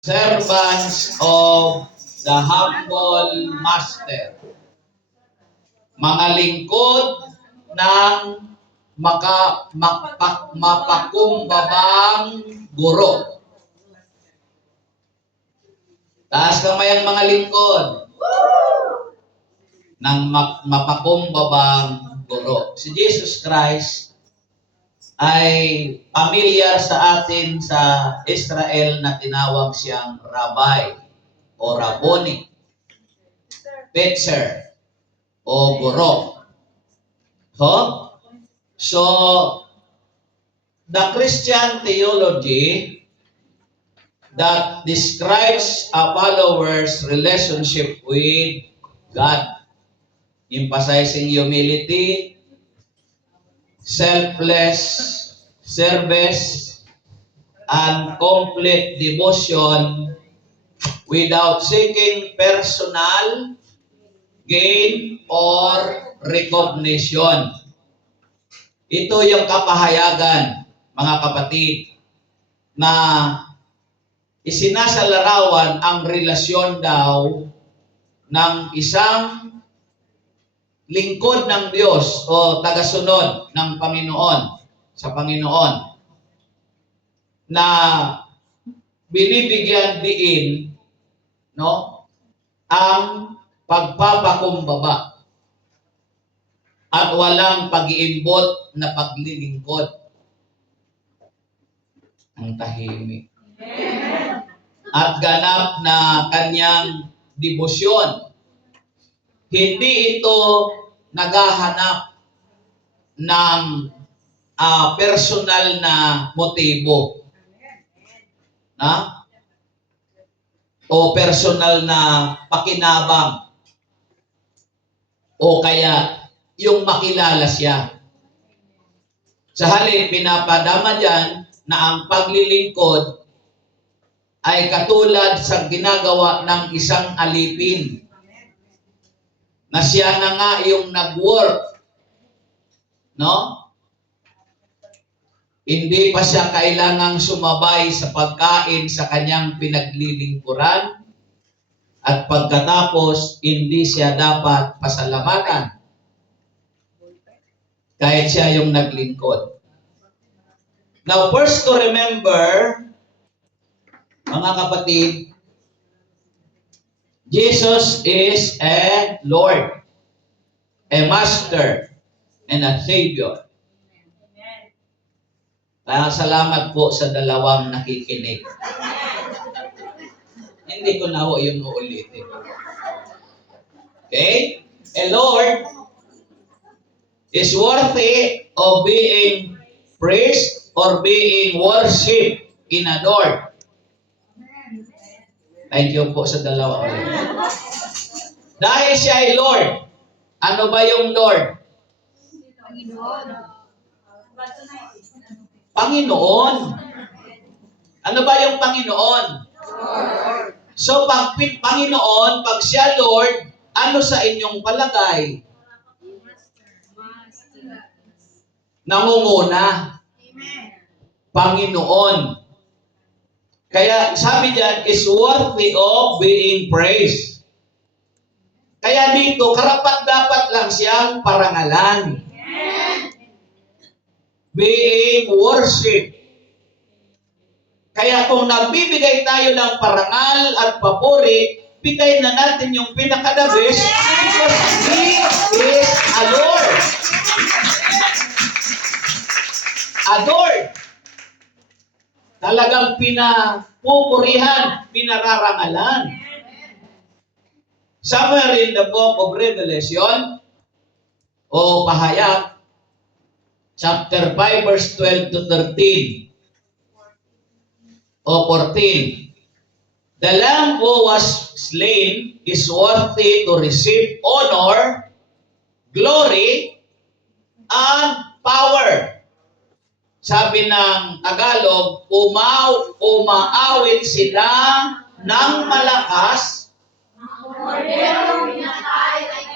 Servants of the humble master. Mga lingkod ng mapakumbabang guro. Taas kamay ang mga lingkod ng mapakumbabang guro. Si Jesus Christ ay pamilyar sa atin sa Israel na tinawag siyang Rabbi o Rabboni, teacher o guro. So, the Christian theology that describes a follower's relationship with God, emphasizing humility, selfless service, and complete devotion without seeking personal gain or recognition. Ito yung kapahayagan, mga kapatid, na isinasalarawan ang relasyon daw ng isang lingkod ng Diyos o tagasunod ng Panginoon sa Panginoon na binibigyan diin ang pagpapakumbaba at walang pag-iimbot na paglilingkod. Ang tahimik. At ganap na kanyang debosyon. Hindi ito naghahanap ng personal na motibo. O personal na pakinabang. O kaya yung makilala siya. Sa halip, pinapadama dyan na ang paglilingkod ay katulad sa ginagawa ng isang alipin. Na siya na nga yung nag-work. Hindi pa siya kailangang sumabay sa pagkain sa kanyang pinaglilingkuran. At pagkatapos, hindi siya dapat pasalamatan. Kahit siya yung naglingkod. Now, first to remember, mga kapatid, Jesus is a Lord, a Master, and a Savior. Kaya salamat po sa dalawang nakikinig. Hindi ko na ho yung uulitin. Okay? A Lord is worthy of being praised or being worshipped in adored. Thank you po sa dalawa ulit. Dahil siya ay Lord, ano ba yung Lord? Panginoon. Ano ba yung Panginoon? So, pag Panginoon, pag siya Lord, ano sa inyong palagay? Nangunguna. Panginoon. Kaya sabi diyan, is worthy of being praised. Kaya dito, karapat-dapat lang siyang parangalan. Being worshipped. Kaya kung nagbibigay tayo ng parangal at papuri, bigay na natin yung pinaka-the best because He is a Lord. Adored. Talagang pinapupurihan, pinararangalan. Somewhere in the book of Revelation, o Pahayag, chapter 5, verse 12 to 13, o 14, the Lamb who was slain is worthy to receive honor, glory, and power. Sabi ng Tagalog, umaawit sila ng malakas. Ang korderong pinatay ay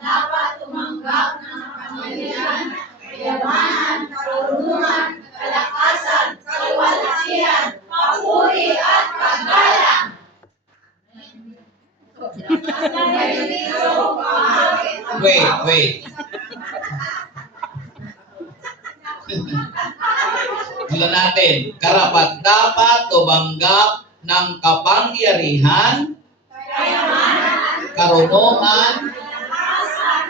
dapat tumanggap ng kapangyarihan, kayamanan, karunungan, kalakasan, kaluwalhatian, papuri at paggalang. Wait. Mula natin, karapat-dapat tumanggap ng kapangyarihan, karunungan,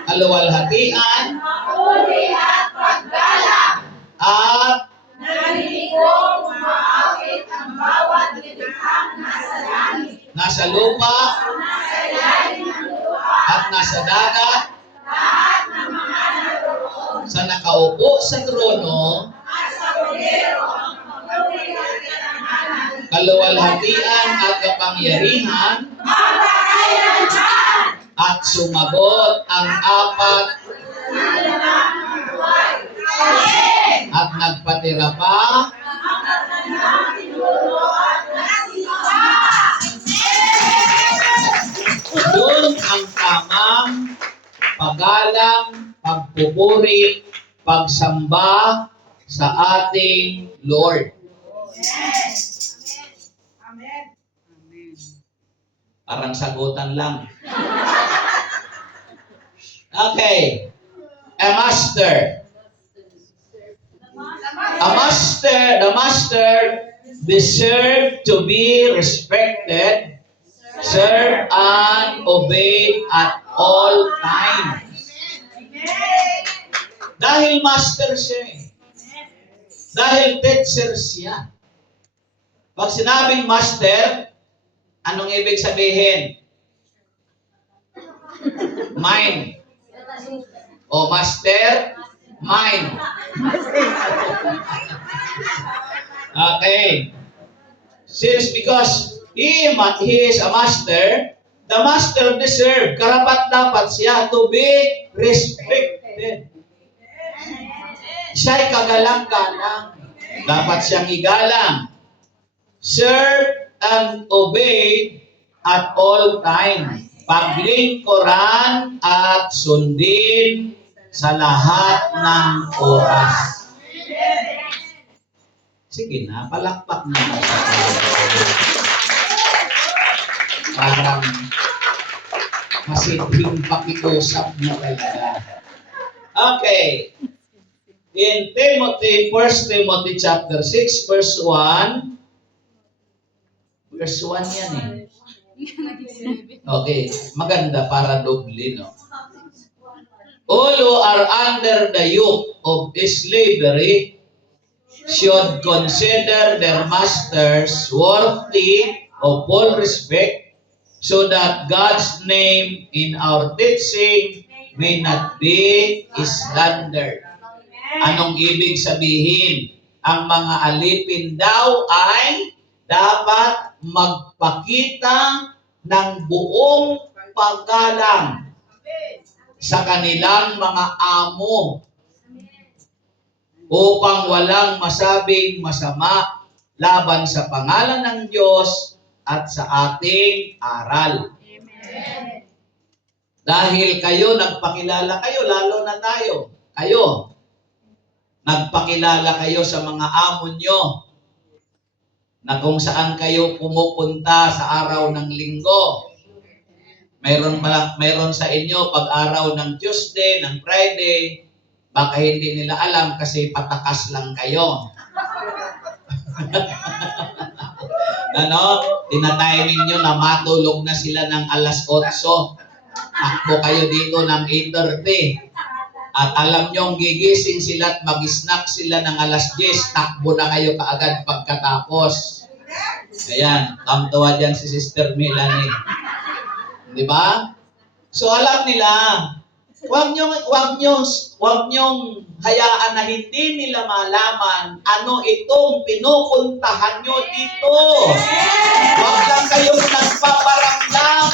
kaluwalhatian, Papuri at paggalang. at Narinig kong umaawit ang bawat lilikhang nasa langit, nasa lupa nasa ilalim ng lupa, at nasa dagat, lahat ng mga naroon, sa nakaupo sa trono, at sa kordero ang papuri at karangalan, kaluwalhatian at kapangyarihan, magpakailanman, at sumagot ang apat ng buhay. Amen! at nagpatira pa. Ang katandang pinuno at nagsimba. Doon ang tamang paggalang, pagpupuri, pagsamba sa ating Lord. Amen. Parang sagutan lang. Okay. A master. The master deserve to be respected, served, and obeyed at all times. Dahil master siya eh. Dahil teacher siya. Pag sinabing master, anong ibig sabihin? Mind. O master, mind. Okay. Since because he is a master, the master deserve, karapat-dapat siya to be respected. Siya'y kagalang-galang. Dapat siyang igalang. Serve and obey at all times. Paglingkuran at sundin sa lahat ng oras. Sige na, palakpak na. Parang masidhing pakiusap na talaga. Okay. In Timothy, 1 Timothy chapter 6, verse 1. Verse 1 yan eh. Okay, maganda para doble, no? All who are under the yoke of slavery should consider their masters worthy of full respect, so that God's name in our teaching may not be slandered. Anong ibig sabihin? Ang mga alipin daw ay dapat magpakita ng buong paggalang sa kanilang mga amo upang walang masabing masama laban sa pangalan ng Diyos at sa ating aral. Dahil kayo, nagpakilala kayo, lalo na tayo. Kayo, nagpakilala kayo sa mga amo nyo na kung saan kayo pumupunta sa araw ng linggo. Mayroon sa inyo pag araw ng Tuesday, ng Friday, baka hindi nila alam kasi patakas lang kayo. Ano? Tinatiming nyo na matulog na sila ng alas 8. Takbo kayo dito ng 8:30. At alam nyo, gigising sila at mag-snack sila ng alas 10. Takbo na kayo kaagad pagkatapos. Ayan, tamtawa dyan si Sister Melanie. Di ba? So alam nila, huwag nyong hayaan na hindi nila malaman ano itong pinupuntahan nyo dito. Huwag lang kayong nagpaparamdam.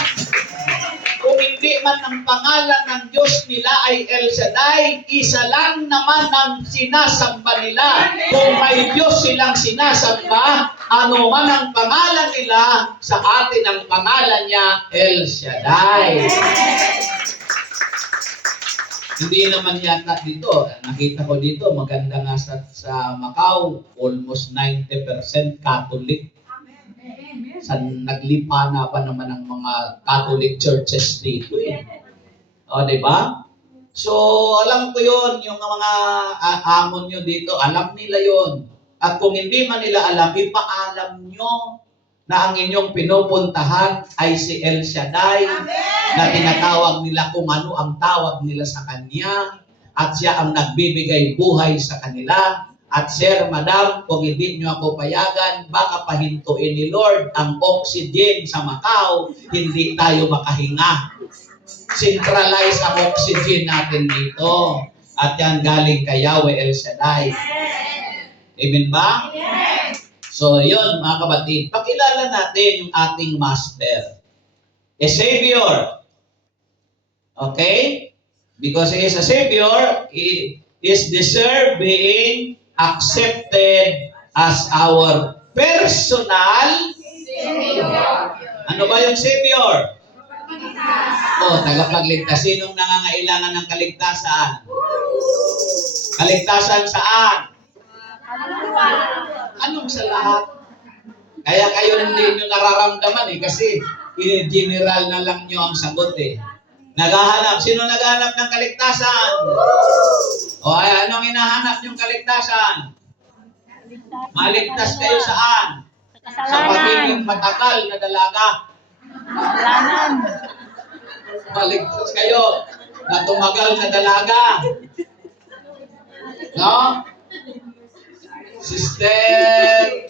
Kung hindi man ang pangalan ng Diyos nila ay El Shaddai, isa lang naman ang sinasamba nila. Kung may Diyos silang sinasamba, ano man ang pangalan nila, sa atin ang pangalan niya, El Shaddai. Hindi naman yata dito, nakita ko dito, maganda nga sa Macau, almost 90% Catholic. Sa naglipana pa naman ang mga Catholic churches dito eh. O, di ba? So, alam ko yon yung mga amon nyo dito, alam nila yon. At kung hindi man nila alam, ipaalam nyo na ang inyong pinupuntahan ay si El Shaddai, na tinatawag nila kung ano ang tawag nila sa Kanya, at siya ang nagbibigay buhay sa kanila. At sir, madam, kung hindi nyo ako payagan, baka pahintuin ni Lord ang oxygen sa Macau, hindi tayo makahinga. Centralize ang oxygen natin dito. At yan galing kay Yahweh El Shaddai. Amen ba? So, yun mga kapatid, pakilala natin yung ating Master. A Savior. Okay? Because He is a Savior, He is deserved being accepted as our personal Savior. Ano ba yung Savior? Tagapagligtas. Sinong nangangailangan ng kaligtasan? Kaligtasan saan? Anong sa lahat? Kaya kayo hindi nyo nararamdaman kasi general na lang nyo ang sagot eh. Naghahanap. Sino naghahanap ng kaligtasan? Anong hinahanap yung kaligtasan? Maligtas kayo saan? Sa pagiging matagal na dalaga. Maligtas kayo na tumagal na dalaga. No? Sister,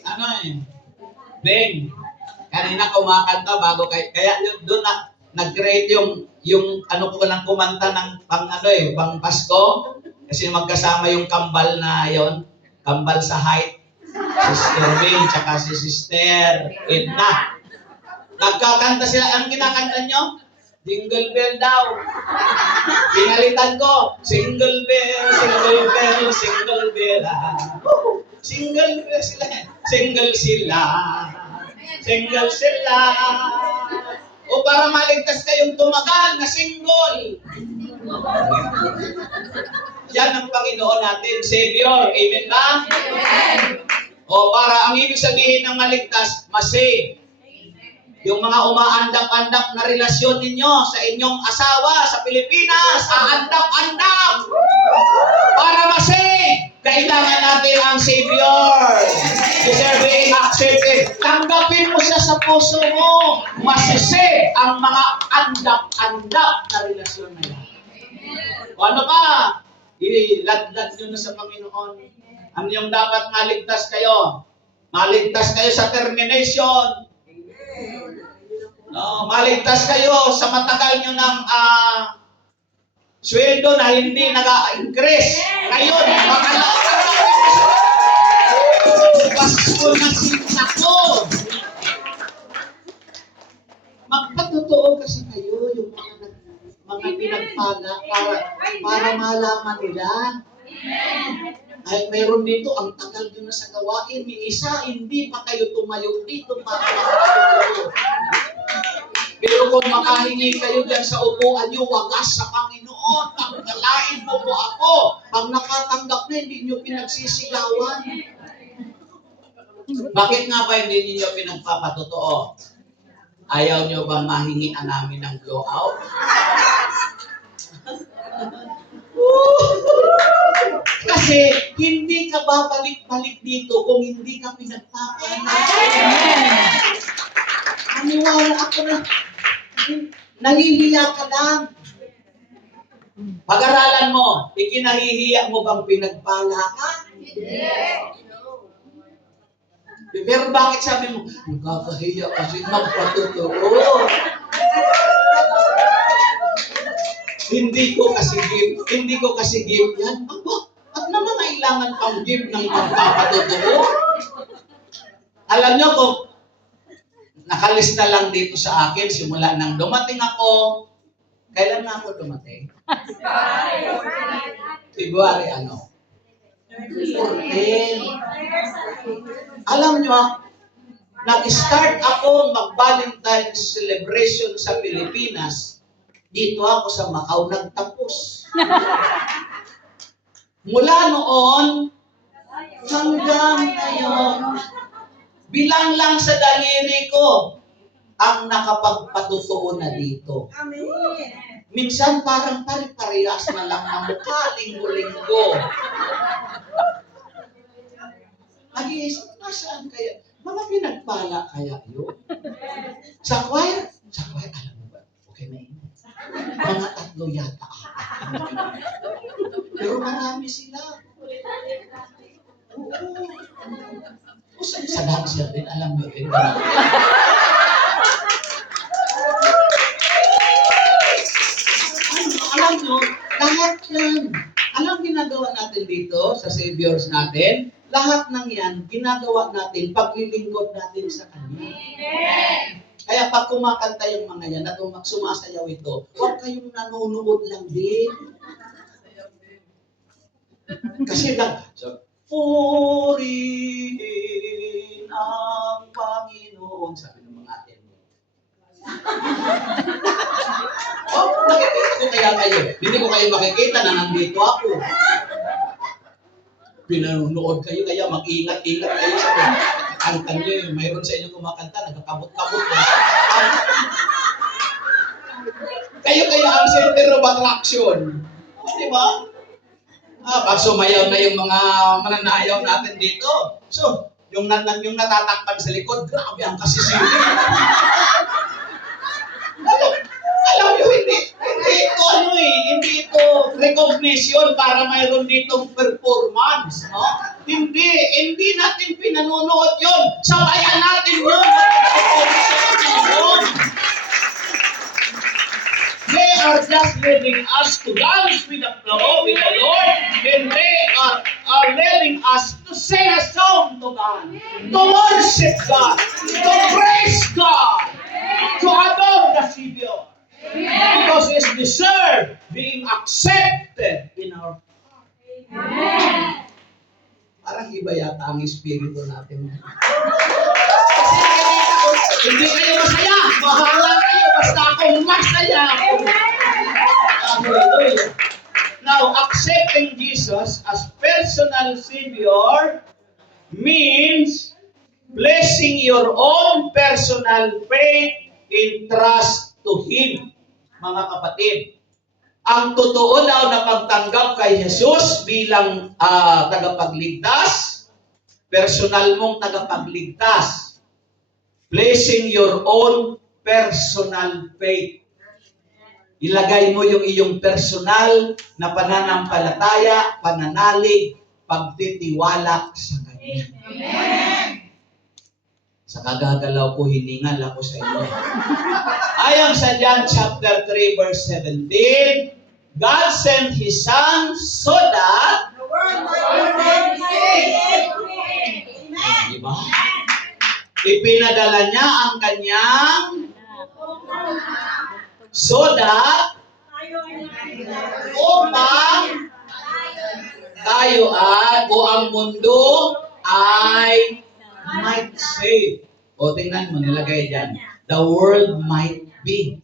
Beng, kanina kumakanta bago kaya doon nag-create yung ko lang kumanta ng pang Pasko kasi magkasama yung kambal na yon, kambal sa height, Sister Beng tsaka si Sister Edna. Nagkakanta sila. Anong kinakanta nyo? Jingle bell daw. Pinalitan ko. Single bell, single bell, single bell. Single bell sila. Single sila. Single sila. O para maligtas kayong tumagal na single. Yan ang Panginoon natin, Savior. Amen ba? O para ang ibig sabihin ng maligtas, masave. Yung mga umaandap-andap na relasyon ninyo sa inyong asawa sa Pilipinas, aandap-andap. Para masave, kailangan natin ang Savior. Deserving accepted. Tanggapin mo siya sa puso mo. Masisave ang mga andap-andap na relasyon na yan. O ano ba? Iladlad nyo na sa Panginoon. Ano yung dapat maligtas kayo? Maligtas kayo sa termination. No, maligtas kayo sa matagal nyo ng sweldo na hindi nag-increase. Ngayon, Pasko na sinta ko. Magpatotoo kasi kayo yung mga pinagpala para malaman nila. Ay, mayroon dito, ang tagal nyo na sa gawain. May isa, hindi pa kayo tumayo dito para makapagpapalo. Pero kung makahingi kayo dyan sa upuan nyo, wagas sa Panginoon. Pagkalain mo po ako. Pag nakatanggap na, hindi nyo pinagsisigawan. Bakit nga ba hindi nyo pinagpapatotoo? Ayaw nyo bang mahingian namin ng blowout? Kasi hindi ka babalik-balik dito kung hindi ka pinagpapanak. Maniwala ako na nahihiya ka lang. Pag-aralan mo, ikinahihiya mo bang pinagpala ka? Pero bakit sabi mo, nakakahiya kasi magpatotoo. Hindi ko kasi give yan. At naman kailangan pang give ng magpapatotoo. Alam nyo kung nakalista lang dito sa akin simula nang dumating ako. Kailan na ako dumating? February 14. Alam nyo, nag-start ako mag-Valentine's celebration sa Pilipinas. Dito ako sa Macau nagtapos. Mula noon hanggang ngayon, Bilang lang sa daliri ko ang nakapagpatotoo na dito. Amen. Minsan parang pare-parehas na lang na mukha, linggo-linggo. Nag-iisip, nasaan kaya? Mga pinagpala kaya yun? Sa choir, alam mo ba? Okay na yun. Mga 3 yata. Pero marami sila. Oo. Sa dancer din, alam mo rin. Alam nyo, lahat yan. Anong ginagawa natin dito sa Saviors natin? Lahat ng yan, ginagawa natin, paglilingkod natin sa Kanya. Kaya pag kumakanta yung mga yan, at sumasayaw ito, huwag kayong nanonood lang din. Kasi lang, purihin ang Panginoon, sabi ng mga atin. Oh, nakikita ko kaya kayo. Hindi ko kayo makikita na nandito ako. Pinanonood kayo, kaya mag-ingat-ingat kayo sa kanta niyo. Mayroon sa inyo kumakanta, nagkakabot-kabot. Kayo kaya ang center of attraction. Di ba? Pag sumayaw na yung mga mananayaw natin dito. So, yung natatakpan sa likod, grabe ang kasisili. Alam nyo, hindi ito recognition para mayroon ditong performance, no? Hindi natin pinanonood yun. Sabayan natin yun. They are just leading us to dance with the flow with the Lord, and they are leading us to sing a song to God, to worship God, to praise God, to adore the Savior. Because it's deserved being accepted in our heart. Parang iba yata ang espiritu natin. Hindi kayo masaya. Bahala kayo. Basta ako masaya ako. Now, accepting Jesus as personal Savior means placing your own personal faith in trust to Him. Mga kapatid, ang totoo daw na pagtanggap kay Jesus bilang tagapagligtas, personal mong tagapagligtas, placing your own personal faith. Ilagay mo yung iyong personal na pananampalataya, pananalig, pagtitiwala sa Kanya. Amen. Sa kagagalaw ko, hiningal ako sa inyo. Ayon sa John chapter 3 verse 17, God sent His Son so that The world might be saved. diba? Ipinadala niya ang kanyang so that upang tayo o ang mundo ay might save. O tingnan mo, nilagay dyan. The world might be.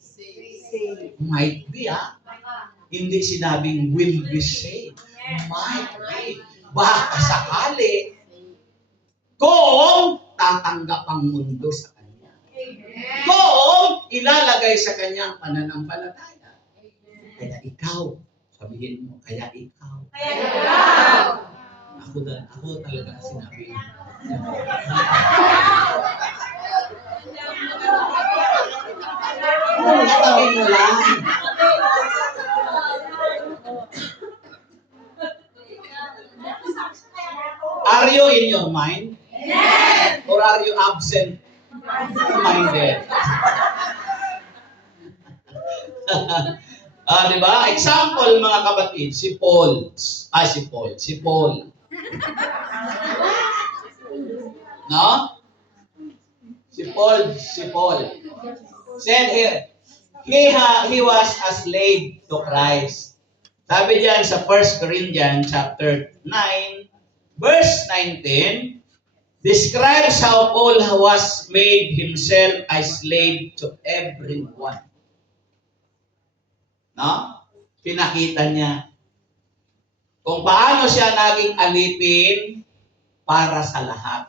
Might be, Hindi sinabing will be saved. Might be. Baka sakali kung tatanggap ang mundo sa Kanya. Kung ilalagay sa Kanya ang pananampalataya. Kaya ikaw, sabihin mo, kaya ikaw. Ako talaga sinabi. Sabihin mo lang. Are you in your mind? Yes. Or are you absent-minded? Diba? Example, mga kapatid, si Paul. No? Si Paul. Said here, he was a slave to Christ. Sabi diyan sa 1 Corinthians chapter 9, verse 19, describes how Paul was made himself a slave to everyone. No? Pinakita niya kung paano siya naging alipin para sa lahat.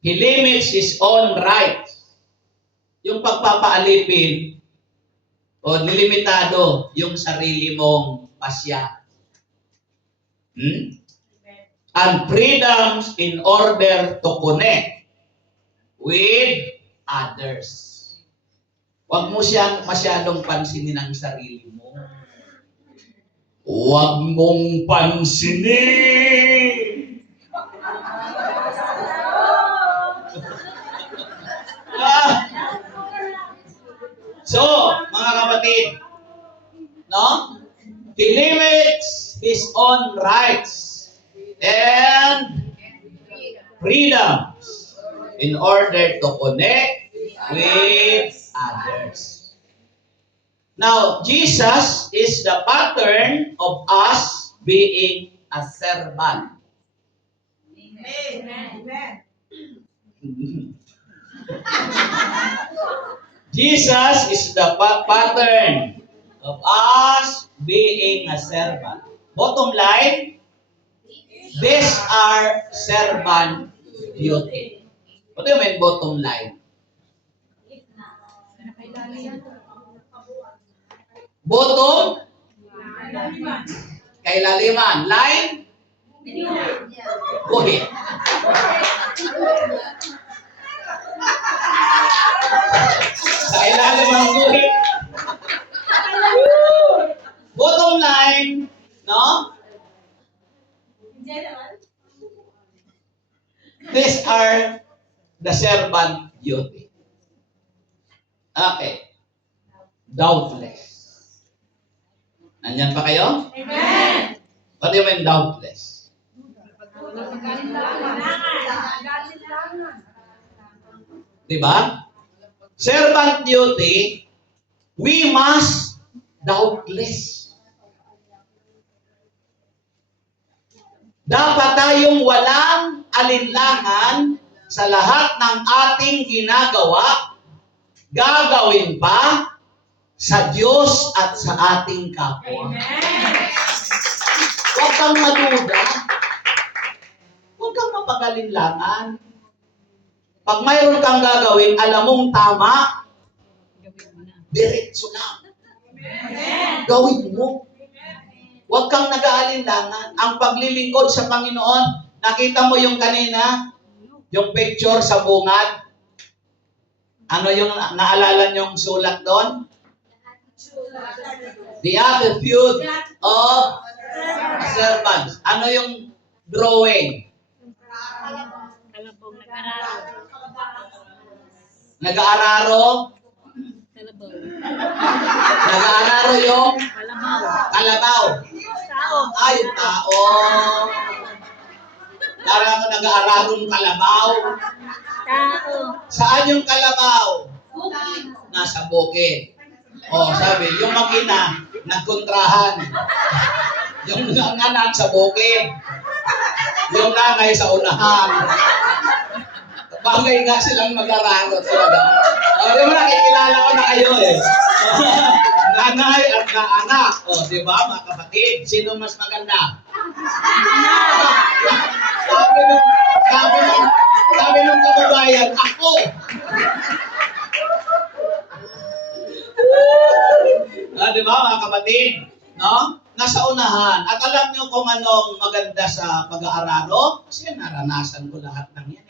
He limits his own rights. Yung pagpapaalipin o nilimitado yung sarili mong pasya. And freedoms in order to connect with others. Huwag mo siyang masyadong pansinin ang sarili mo. Huwag mong pansinin. So, mga kapatid, no? He limits his own rights and freedoms in order to connect with others. Now, Jesus is the pattern of us being a servant. Amen. Jesus is the pattern of us being a servant. Bottom line, these are servant duty. What do you mean bottom line? Bottom, kailaliman. Line, guhit. Sa ilalim ng guhit. Bottom line, no? These are the servant duty. Okay. Doubtless. Nandyan pa kayo? Amen. What do you mean doubtless? Diba? Servant duty, we must doubtless. Dapat tayong walang alinlangan sa lahat ng ating ginagawa, gagawin pa sa Diyos at sa ating kapwa. Huwag kang maduda. Huwag kang mapag-alinlangan. Pag mayroon kang gagawin, alam mong tama, diretso lang. Gawin mo. Huwag kang nag-aalinlangan. Ang paglilingkod sa Panginoon, nakita mo yung kanina, yung picture sa bungad. Ano yung naalala niyong sulat doon? The attitude of servants. Ano yung drawing? Nag-aararo? Nag-aararo yung kalabaw. Ay, yung tao. Parang ako nag-aararong kalabaw. Saan yung kalabaw? Nasa bukid. O, sabi, yung makina, nagkontrahan. Yung anak sa bukid. Yung nanay sa unahan. Bagay nga silang mag-araro talaga. Di ba nakikilala ko na kayo eh. Nanay at naanak. O, di ba mga kapatid? Sino mas maganda? Sabi nung kababayan, ako. Di ba mga kapatid? No? Nasa unahan. At alam nyo kung anong maganda sa pag-aararo? Kasi naranasan ko lahat ng yan.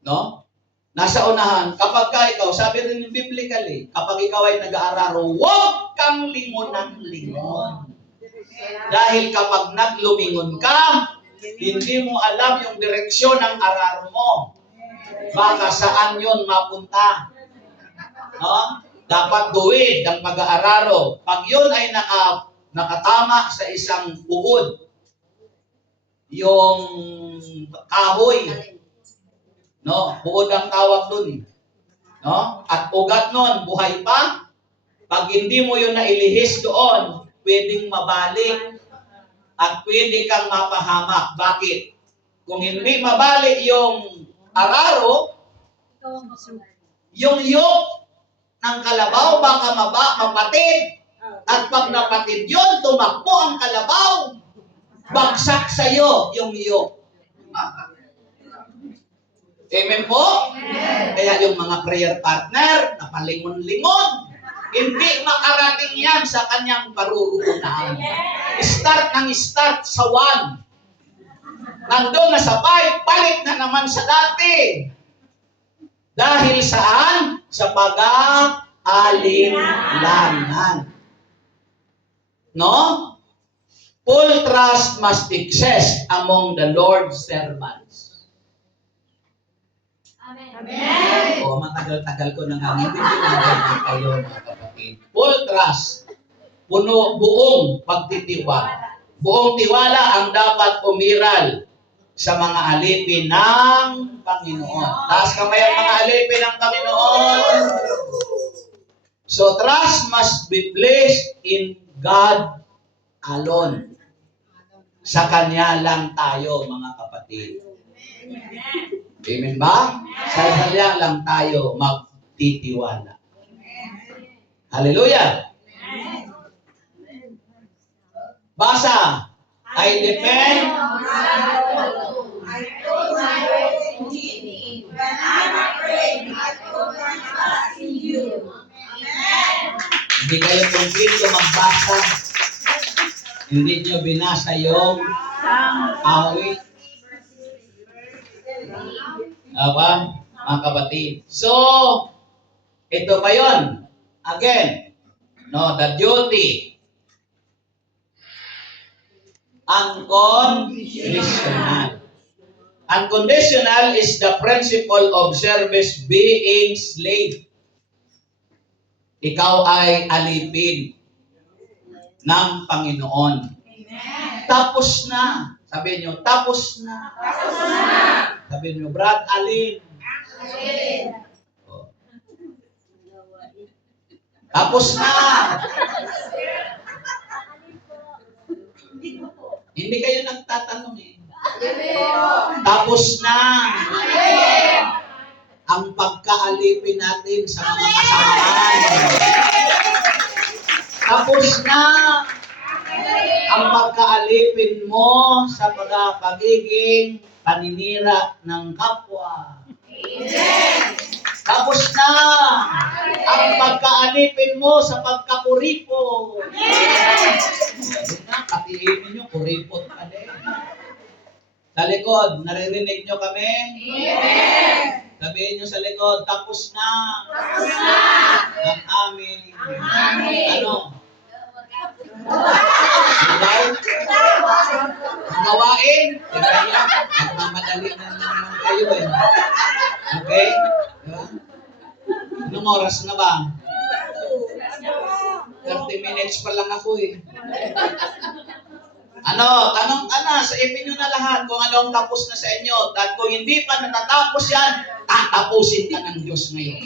No? Nasa unahan. Kapag ka ikaw, sabi rin yung biblically, kapag ikaw ay nag-aararo, huwag kang lingon ng lingon. Dahil kapag naglumingon ka, hindi mo alam yung direksyon ng araro mo. Baka saan yun mapunta. No? Dapat duwid ang pag-aararo. Pag yun ay nakatama sa isang uod, yung kahoy, no? Buod ang tawag dun. No? At ugat nun, buhay pa. Pag hindi mo yun nailihis doon, pwedeng mabalik at pwede kang mapahamak. Bakit? Kung hindi mabalik yung araro, yung yoke ng kalabaw baka mapatid. At pag napatid yun, tumakbo ang kalabaw. Bagsak sa'yo yung yoke. Amen po? Kaya yung mga prayer partner, napalingon-lingon, hindi makarating yan sa kanyang paruroonan. Start ng start sa 1. Nandun na sa 5, balik na naman sa dati. Dahil saan? Sa pag-aalinlangan. No? Full trust must exist among the Lord's servants. Amen. O, matagal-tagal ko na nga hindi pinagay kayo, mga kapatid. Full trust. Puno, buong pagtitiwala. Buong tiwala ang dapat umiral sa mga alipin ng Panginoon. Taas kamay ang mga alipin ng Panginoon. So, trust must be placed in God alone. Sa Kanya lang tayo, mga kapatid. Amen ba? Sa Kanya lang tayo magtitiwala. Hallelujah! Basa. I depend I put my faith in you. When I'm afraid, I put my trust in you. Amen. Hindi kayo kumpleto magbasa. Hindi nyo binasa yung awit. Aba, mga kapatid. So, ito pa yun. Again, no, the duty. Unconditional. Unconditional is the principle of service being slave. Ikaw ay alipin ng Panginoon. Amen. Tapos na. Sabi niyo, tapos na. Tapos na. Sabi niyo, Brad, alin? Amen. Oh. Tapos na. Hindi kayo nagtatanong eh. Tapos na. Ang pagkaalipin natin sa mga kasamaan. Tapos na. Ang pagkaalipin mo sa pagiging paninira ng kapwa. Tapos na. Ang pagkaalipin mo sa pagkakuripo. Katiinin nyo, kuripot ka din. Sa likod, naririnig nyo kami? Amen. Sabihin nyo sa likod, tapos na. Tapos na. Ang aming. Amen. Ano? Dibaw? Ang gawain? Tignan nyo, magmamadali na naman kayo eh. Okay? Diba? Anong oras na ba? 30 minutes pa lang ako eh. Ano, tanong ka na, sa nyo na lahat kung ano ang tapos na sa inyo. At kung hindi pa natatapos yan, tatapusin ka ng Diyos ngayon.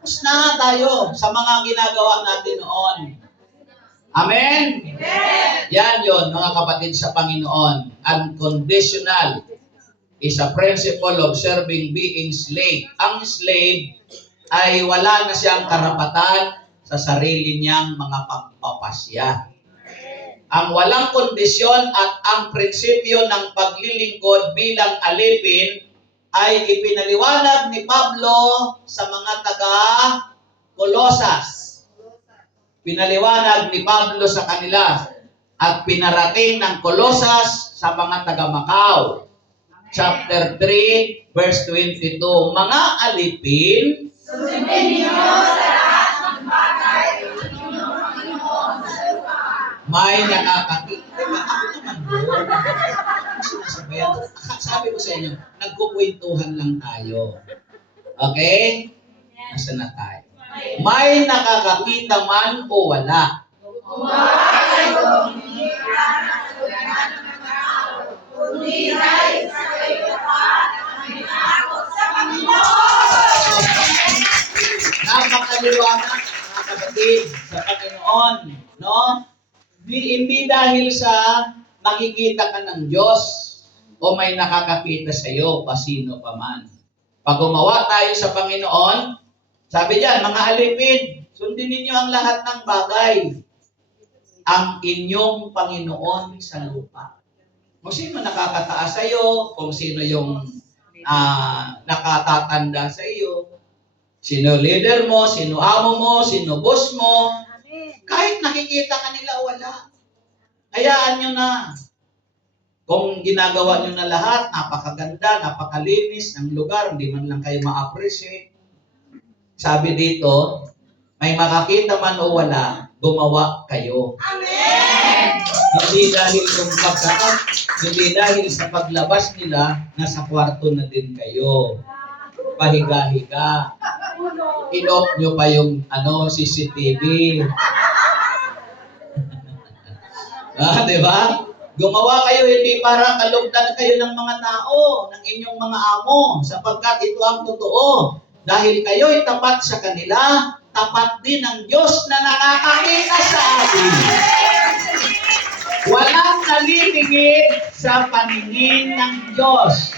Tapos na tayo sa mga ginagawa natin noon. Amen? Yan yon mga kapatid sa Panginoon. Unconditional is a principle of serving being slave. Ang slave ay wala na siyang karapatan sa sarili niyang mga pagpapasya. Ang walang kondisyon at ang prinsipyo ng paglilingkod bilang alipin ay ipinaliwanag ni Pablo sa mga taga-Kolosas. Pinaliwanag ni Pablo sa kanila at pinarating ng Kolosas sa mga taga-Macau. Chapter 3, verse 22. Mga alipin, Sundin niyo sa lahat ng bagay ang inyong Panginoon sa lupa. may nakakakita. Ako naman doon. Ang sinasabayan. Sabi ko sa inyo, nagkukwentuhan lang tayo. Okay? Nasaan na tayo? May nakakakita man o wala. Huwag kayong hinira ng tulad ng tao, kundi dahil sa kayo at ang hinakot sa Panginoon. Napakaliwanag, mga kapatid, sa Panginoon. No? Hindi dahil sa nakikita ka ng Diyos o may nakakakita sa iyo, pasino pa man. Pag gumawa tayo sa Panginoon, sabi diyan, mga alipin, sundin ninyo ang lahat ng bagay. Ang inyong Panginoon sa lupa. Kung sino nakakataas sa iyo, kung sino yung nakatatanda sa iyo, sino leader mo, sino amo mo, sino boss mo, kahit nakikita ka nila, wala. Hayaan nyo na. Kung ginagawa nyo na lahat, napakaganda, napakalinis ng lugar, hindi man lang kayo ma-appreciate. Sabi dito, may makakita man o wala, gumawa kayo. Amen! Hindi dahil hindi dahil sa paglabas nila, nasa kwarto na din kayo. Pahiga-higa. Inop nyo pa yung CCTV. Di ba? Gumawa kayo hindi para kalugdan kayo ng mga tao, ng inyong mga amo, sapagkat ito ang totoo. Dahil kayo'y tapat sa kanila, tapat din ang Diyos na nakakakita sa atin. Walang nalilingid sa paningin ng Diyos.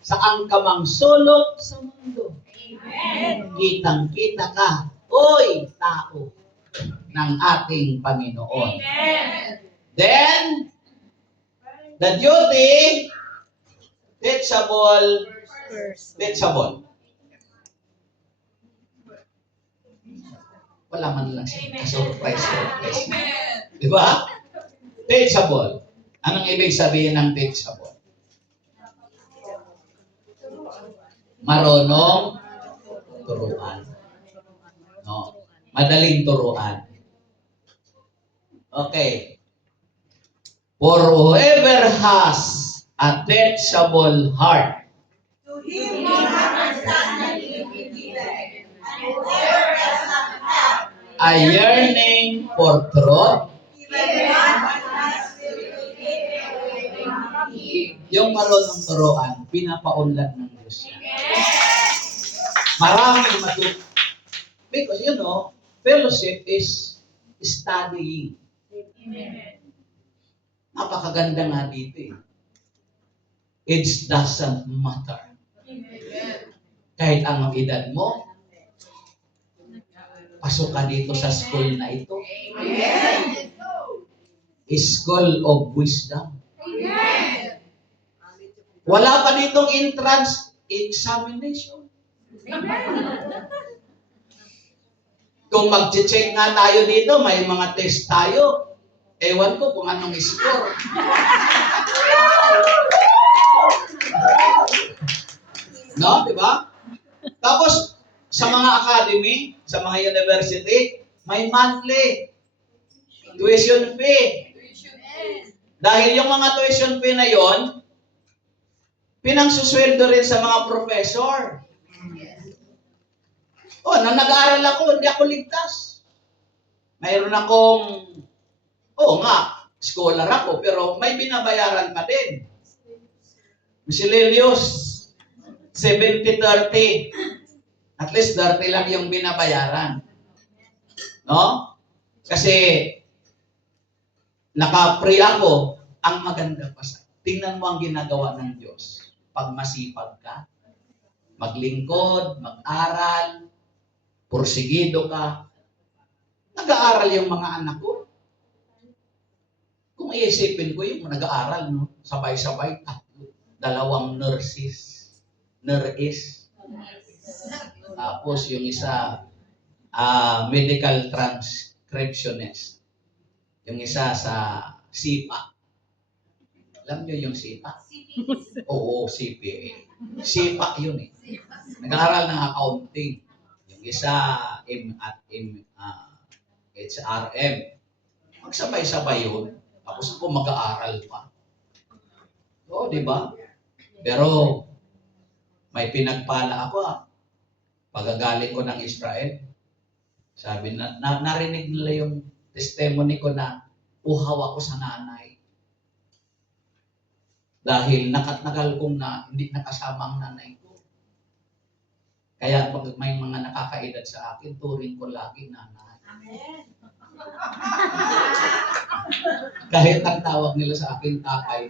Saan ka mang sulok sa mundo. Kitang-kita ka, oy, tao ng ating Panginoon. Then, the duty, teachable. Wala man lang siya. Surprise. Di ba? Teachable. Anong ibig sabihin ng teachable? Marunong turuan. No? Madaling turuan. Okay. For whoever has a teachable heart, To him who understanding will be given, and whoever does not have, a yearning for truth, even one has spirit will take away from him. yung marunong turuan, pinapaunlad ng Diyos yan. Maraming because fellowship is studying. Napakaganda nga dito eh. It doesn't matter. Kahit anong edad mo, pasok ka dito sa school na ito. School of wisdom. Wala pa ditong entrance examination. Kung mag-check nga tayo dito, may mga test tayo. Ewan ko kung anong score. No, di ba? Tapos, sa mga academy, sa mga university, may monthly tuition fee. Dahil yung mga tuition fee na yon, pinangsusweldo rin sa mga professor. Nang nag-aaral ako, hindi ako ligtas. Mayroon akong, scholar ako, pero may binabayaran pa din. Miscellaneous, 70-30. At least 30 lang yung binabayaran. No? Kasi, naka-free ako, ang maganda pa sa. Tingnan mo ang ginagawa ng Diyos. Pag masipag ka, maglingkod, mag-aral, porsigido ka, nag-aaral yung mga anak ko. Kung iisipin ko yung nag-aaral, sabay-sabay, 2 nurses. Tapos yung isa, medical transcriptionist. Yung isa sa SIPA. Alam nyo yung SIPA? Oo, CPA. SIPA yun eh. Nag-aaral ng accounting. Yung isa, HRM. Magsabay-sabay yun. Tapos ako mag-aaral pa. Oo, di ba? Pero, may pinagpala ako Pagagaling ko ng Israel, sabi narinig nila yung testimony ko na uhaw ako sa nanay. Dahil nakatagal kong hindi nakasama ang nanay ko. Kaya pag may mga nakakaedad sa akin, turing ko lagi nanay. Amen. Kahit ang tawag nila sa akin, tatay.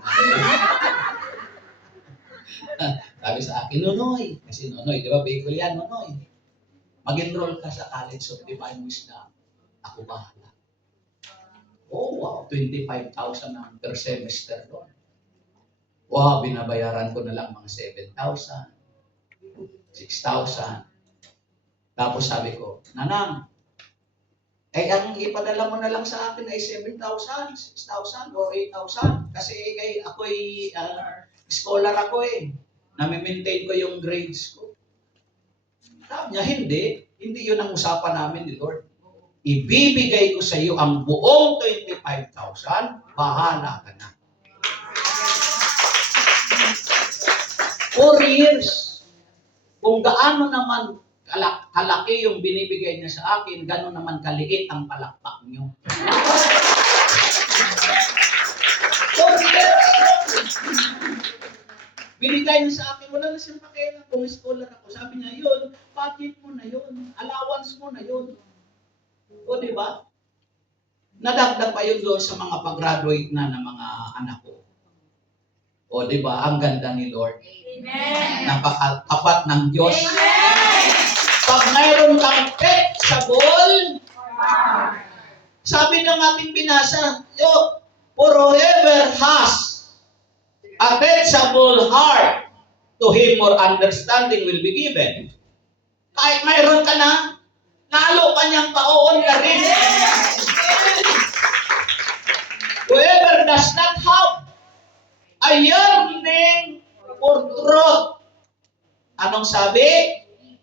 Sabi sa akin, Nonoy. Kasi Nonoy, di ba, Bicol yan, Nonoy. Mag-enroll ka sa College of Divine Wisdom. Ako bahala. Oh, wow, 25,000 ang per semester doon. Wow, binabayaran ko na lang mga 7,000, 6,000. Tapos sabi ko, Nanang, ang ipadala mo na lang sa akin ay 7,000, 6,000, o 8,000. Kasi ako'y scholar ako eh. Nami-maintain ko yung grades ko. Sabi niya, hindi. Hindi yun ang usapan namin ni Lord. Ibibigay ko sa iyo ang buong 25,000, bahala ka na. 4 years. Kung gaano naman kalaki yung binibigay niya sa akin, gano'n naman kaliit ang palakpak niyo. 4 years. Binigay niya sa akin, wala na siyang pakialam kung scholar ako. Sabi niya, yun, budget mo na yun, allowance mo na yun. O, di ba? Nadagdag pa yun doon sa mga pag-graduate na ng mga anak ko. O, di ba? Ang ganda ni Lord. Amen. Napakatapat ng Diyos. Amen. Pag mayroon kang flexible, sabi ng ating binasa, whoever has a teachable heart, to him more understanding will be given. Kahit mayroon ka na, lalo pa niyang pauon ka rin. Whoever does not have a yearning for truth, anong sabi?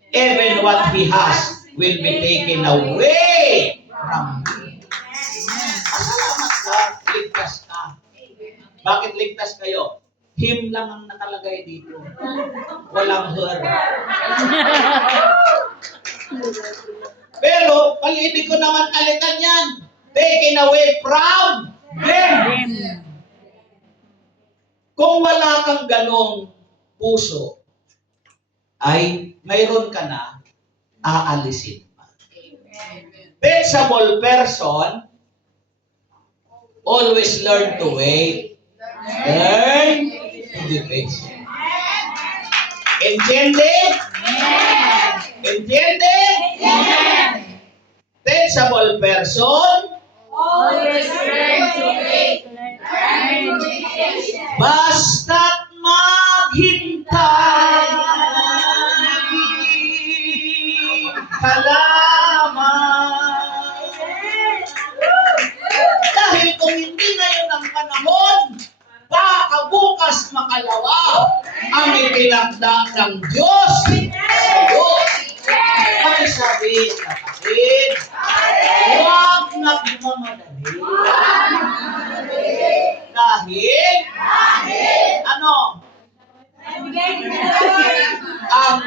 Even what he has will be taken away from him. Salamat ka, ligtas ka. Bakit ligtas kayo? Him lang ang nakalagay dito. Walang her. Pero, pag-ibig ko naman kalitan yan. Taken away from them. Kung wala kang ganong puso, ay mayroon ka na, aalisin pa. Teachable person always learn to wait. Learn to be patient. Entiende? Entiende? Teachable person Always learn to wait. Learn to be patient. basta't maghintay ka lamang. Dahil kung hindi ngayon ang panahon, baka bukas makalawa ang itinakda ng Diyos sa'yo. Pakisabi, kapatid, huwag nagmamadali. Dahil, ano? Ang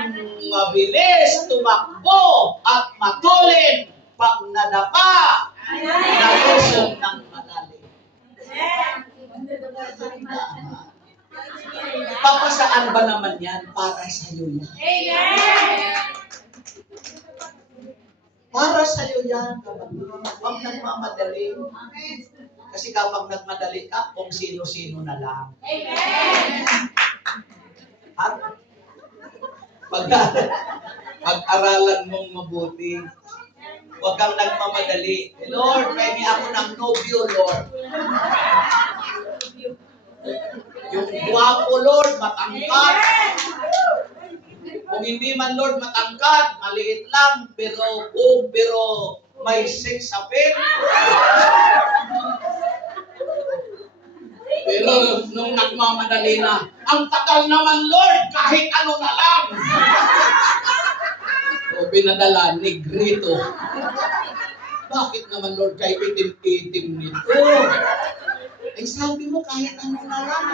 mabilis tumakbo at matulin pag nadapa na lusog ng malalim. Papasaan ba naman yan? Para sa'yo yan. Para sa'yo yan, kapatid. Huwag nagmamadali. Kasi kapag nagmadali ka, kung sino-sino na lang. At pag-aralan mong mabuti. Huwag kang nagmamadali. Lord, kaya ako ng nobyo, Lord. Yung guwapo, Lord, matangkad. Kung hindi man, Lord, matangkad, maliit lang, pero may sex appeal. Pero nung nagmamadali na, ang tagal naman, Lord, kahit ano na lang. O pinadala, negrito. Bakit naman, Lord, kahit itim-itim nito? Ay sabi mo, kahit ano na lang.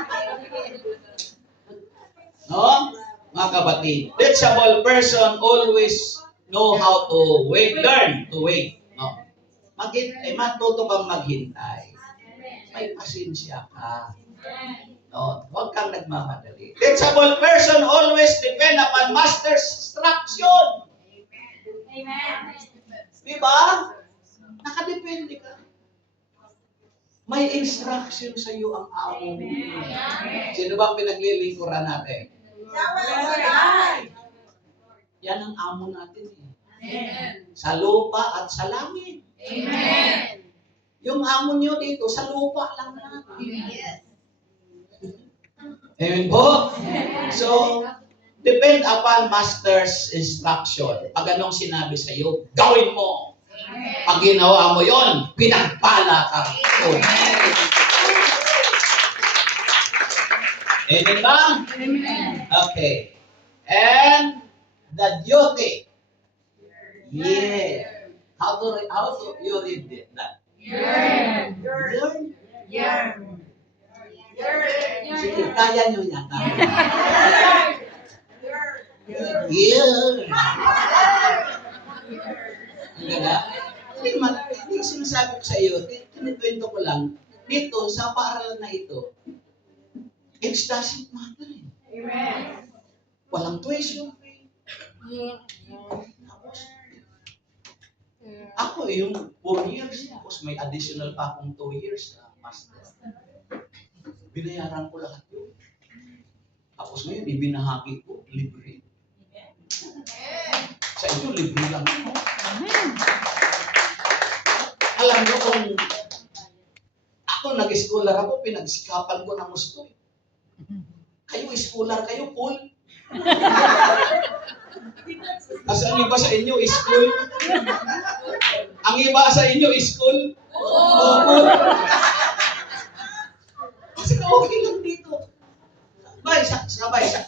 No? Mga kapatid, teachable person always know how to wait, learn to wait. No? Matuto kang maghintay. May pasensya ka. No? Huwag kang nagmamadali. Teachable person always depend upon master's instruction. Diba? Nakadepende ka. May instruction sa iyo ang amo mo. Sino ba pinaglilingkuran natin? Yan ang amo natin eh. Sa lupa at sa langit. Yung amo nyo dito, sa lupa lang natin. Amen po? So, depend upon master's instruction. Pag anong sinabi sa iyo, gawin mo. Pag ginawa mo yon, pinagpala ka. Amen ba? Okay. And the duty. Yeah. How to you read it? That? Learn. Sige, kaya nyo yan. Yeah. Ang ganda. Hindi sinasabi ko sa iyo, tinikwento ko lang, dito, sa paaralan na ito, it doesn't matter. Walang tuition fee. Tapos, ako yung 4 years, tapos may additional pa akong 2 years na master. Binayaran ko lahat yun. Tapos ngayon, ibinahagi ko, libre. Sa inyo, libre lang. Alam nyo kung ako nag-scholar ako, pinagsikapan ko ng gusto. Kayo, scholar kayo, cool. As ang iba sa inyo, school. Ang iba sa inyo, school. Cool. Kasi okay lang dito. Sabay sa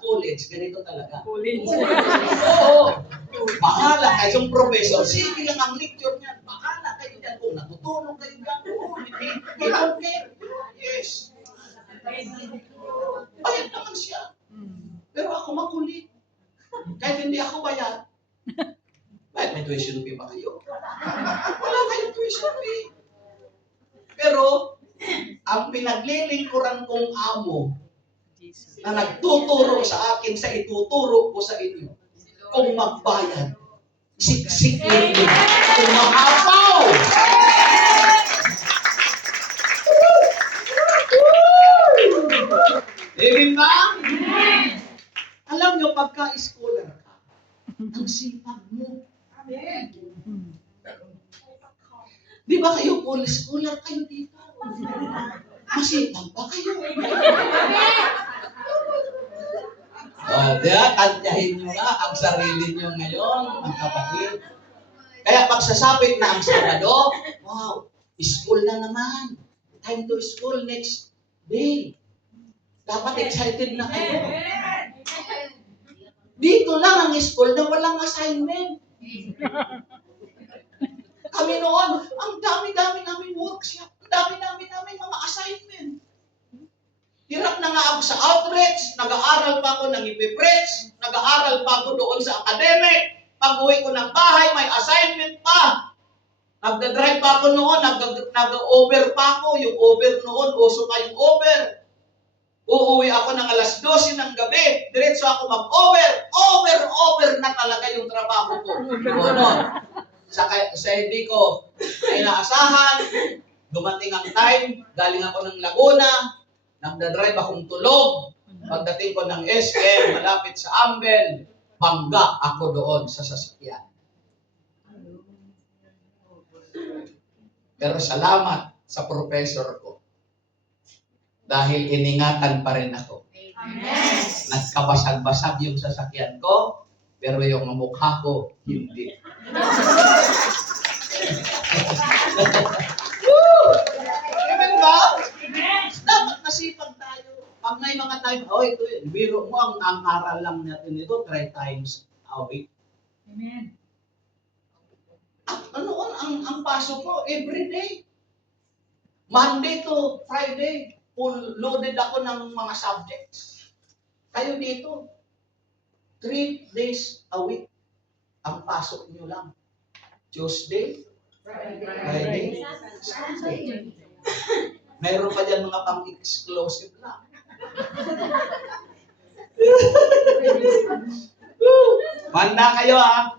college, ganito talaga. Oo. Bahala kayo yung professor. Sige lang ang lecture niyan. Bahala kayo dyan. Kung natutulong kayo dyan. Oo, hindi. Okay. Yes. Bayad naman siya. Pero ako makulit. Kahit hindi ako bayad. Bakit may tuition fee ba kayo? Wala kayong tuition fee. Pero, ang pinaglilingkuran kong amo na nagtuturo sa akin sa ituturo ko sa inyo, kung magbayad, siksikin nyo, kung maapaw. Amen ba? Alam nyo, pagka-scholar ka, ang sipag mo. Di ba kayo scholar kayo dito? Masipag ba kayo? Tantiyahin nyo na ang sarili nyo ngayon, mga kapatid. Kaya pagsasapit na ang Sabado, wow, school na naman. Time to school next day. Dapat excited na kayo. Dito lang ang school na walang assignment. Kami noon, ang dami-dami namin workshop, ang dami-dami namin mga assignment. Hirap na nga ako sa outreach, nag-aaral pa ako ng ipipreach, nag-aaral pa ako doon sa academic, pag-uwi ko ng bahay, may assignment pa. Nagda-drive pa ako noon, nag-over pa ako, yung over noon, uso pa yung over. Uuwi ako ng alas 12 ng gabi, diretso ako mag-over, over na talaga yung trabaho ko. Sa hindi ko ay naasahan, dumating ang time, galing ako ng Laguna, nagda-drive akong tulog, pagdating ko ng SM, malapit sa Ambel, bangga ako doon sa sasakyan. Pero salamat sa professor ko. Dahil iningatan pa rin ako. Amen. Nagkabasag-basag yung sasakyan ko, pero yung mukha ko, hindi. Amen ba? Dapat nasipag tayo. Pag may mga time, ito yun, biro mo, ang aral lang natin ito, 3 times a week. Amen. At ang pasok ko, every day. Monday to Friday, full loaded ako ng mga subjects. Kayo dito, 3 days a week ang pasok nyo lang. Tuesday, Friday, Sunday. Mayroon pa dyan mga pang-exclusive lang. Manda kayo ha.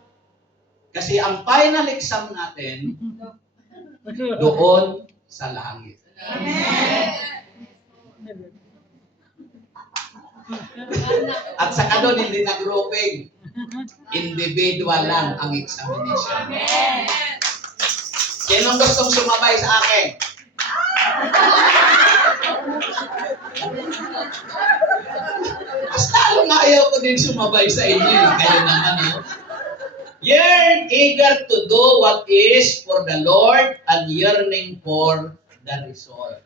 Kasi ang final exam natin, doon sa langit. At saka doon hindi nag-grouping. Individual lang ang examination. Sinong gustong sumabay sa akin? Mas lalong ayaw ko din sumabay sa inyo. Kayo naman, no? Yearn, eager to do what is for the Lord and yearning for the result.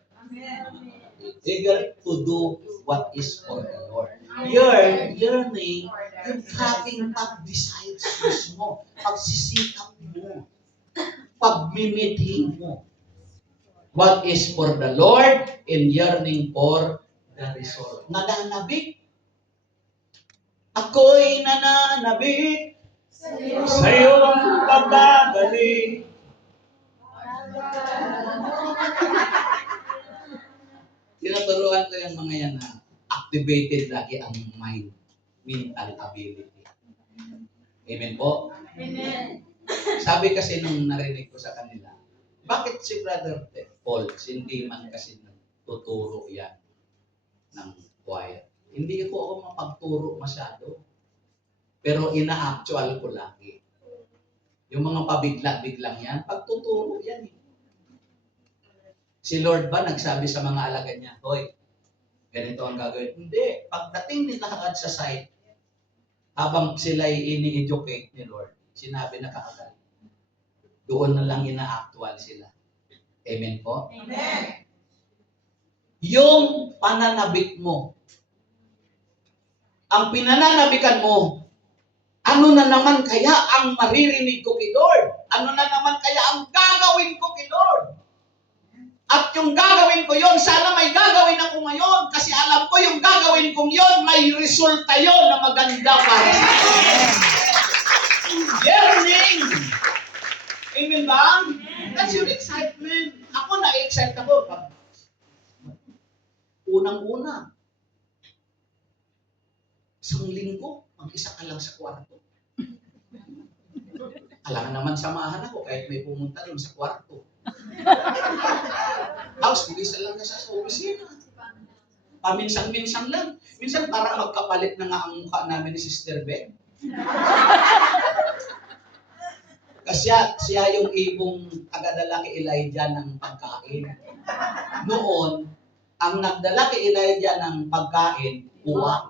Eager to do what is for the Lord. Yearning, yung having pag-desires mo, pagsisikap mo, pagmimithi mo. What is for the Lord and yearning for the result. Nananabik. Ako'y nananabik sa iyong pagbabalik. Tinuturuan ko yung mga yan na activated lagi ang mind, mental ability. Amen po? Amen. Sabi kasi nung narinig ko sa kanila, bakit si Brother Paul, hindi man kasi nagtuturo yan ng choir? Hindi ko ako mapagturo masyado. Pero ina-actual ko lagi. Yung mga pabigla-biglang yan, pagtuturo yan eh. Si Lord ba nagsabi sa mga alagad niya, hoy, ganito ang gagawin? Hindi. Pagdating nila agad sa site, habang sila'y ini-educate ni Lord, sinabi na kaagad, doon na lang ina-actual sila. Amen po? Amen. Yung pananabik mo, ang pinananabikan mo, ano na naman kaya ang maririnig ko kay Lord? Ano na naman kaya ang gagawin ko kay Lord? At yung gagawin ko yon, sana may gagawin ako ngayon kasi alam ko yung gagawin kong yon, may resulta yon na maganda para sa akin. Yearning. Amen ba? That's your excitement. Ako na-excite ako. Unang-una, isang linggo, mag-isa ka lang sa kwarto. Alam naman samahan ako kahit may pumunta doon sa kwarto. Tapos, mag-isa lang na siya sa opisina. Paminsan-minsan lang. Minsan parang magkapalit na nga ang mukha namin ni Sister Ben. Kasi siya yung ibong tagadala kay Elijah ng pagkain. Noon, ang nagdala kay Elijah ng pagkain, uwak.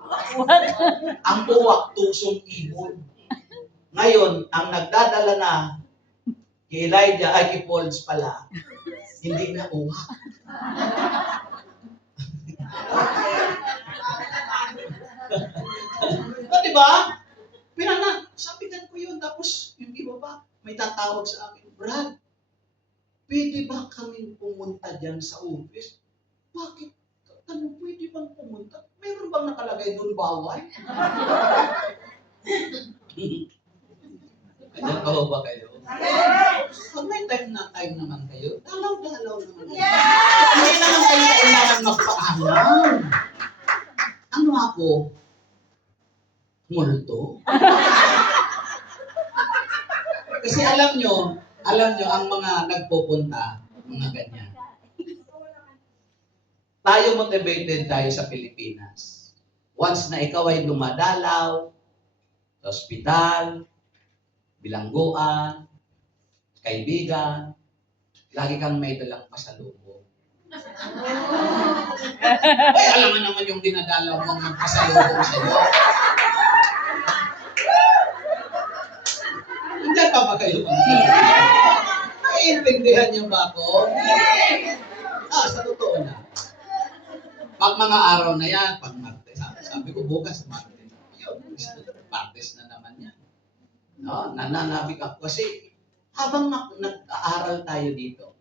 Ang uwak, tusong ibon. Ngayon, ang nagdadala na kay Elijah, ay kay Pauls pala, hindi na uwak. O, diba? Sabitan ko yun, tapos yung iba pa, may tatawag sa akin, Brad, pwede ba kaming pumunta dyan sa office? Bakit? Ano, pwede bang pumunta? Meron bang nakalagay doon bawal? Ganyan pa ba kayo? Pag may time naman kayo, dalaw-dalaw naman kayo. Hindi naman kayo kailangan magpaalam. Ano ako? Multo? Kasi alam nyo, ang mga nagpupunta, mga ganyan. Tayo motivated tayo sa Pilipinas. Once na ikaw ay dumadalaw sa ospital, bilangguan, kaibigan, lagi kang may dalang pasalubong. Ay, alam mo naman yung dinadalaw mong magpasalubong sa iyo. Nandiyan pa ba kayo? Naiintindihan niyo ba ako? Sa totoo na. Pag mga araw na yan, pag Martes, sabi ko bukas Martes. Yun, Martes na naman yan. No, nananabik ako kasi habang nag-aaral tayo dito,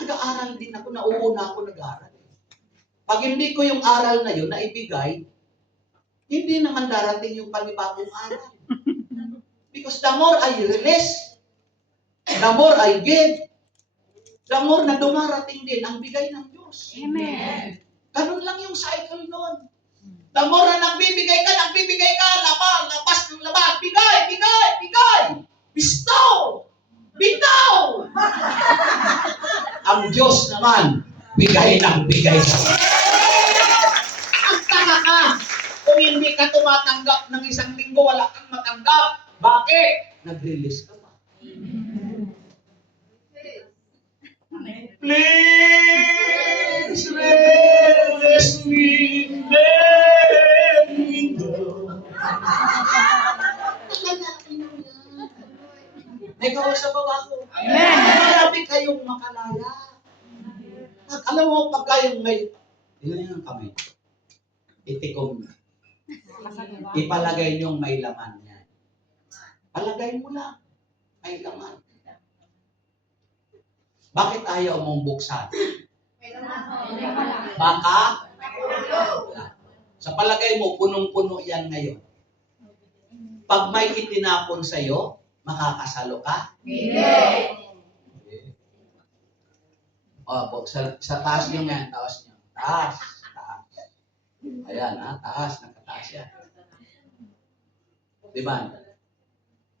nag-aaral din ako, nauuna ako nag-aaral. Pag hindi ko yung aral na yun na ibigay, hindi naman darating yung panibagong aral. Because the more I release, the more I give, the more na dumarating din ang bigay ng Diyos. Amen. Ganun lang yung cycle nun. The more na nagbibigay ka, labas ng labas, bigay! Bistaw! Bitaw! Ang Diyos naman, bigay ng bigay. Ang taka ka! Kung hindi ka tumatanggap ng isang linggo, wala kang matanggap. Bakit? Nag-release ka pa. Please! restlessly let me go. May kausap ba ako? Amen. Marami kayong makalaya. Alam mo, pag kayong may, yun yung kamay. Itikom. Ipalagay niyong may laman yan. Palagay mo lang. May laman. Bakit ayaw mong buksan? Baka? Sa palagay mo, punong-puno yan ngayon. Pag may itinapon sa'yo, makakasalo ka? Hindi. O, sa taas nyo nga, taas nyo. Taas. Ayan, taas. Nakataas yan. Diba?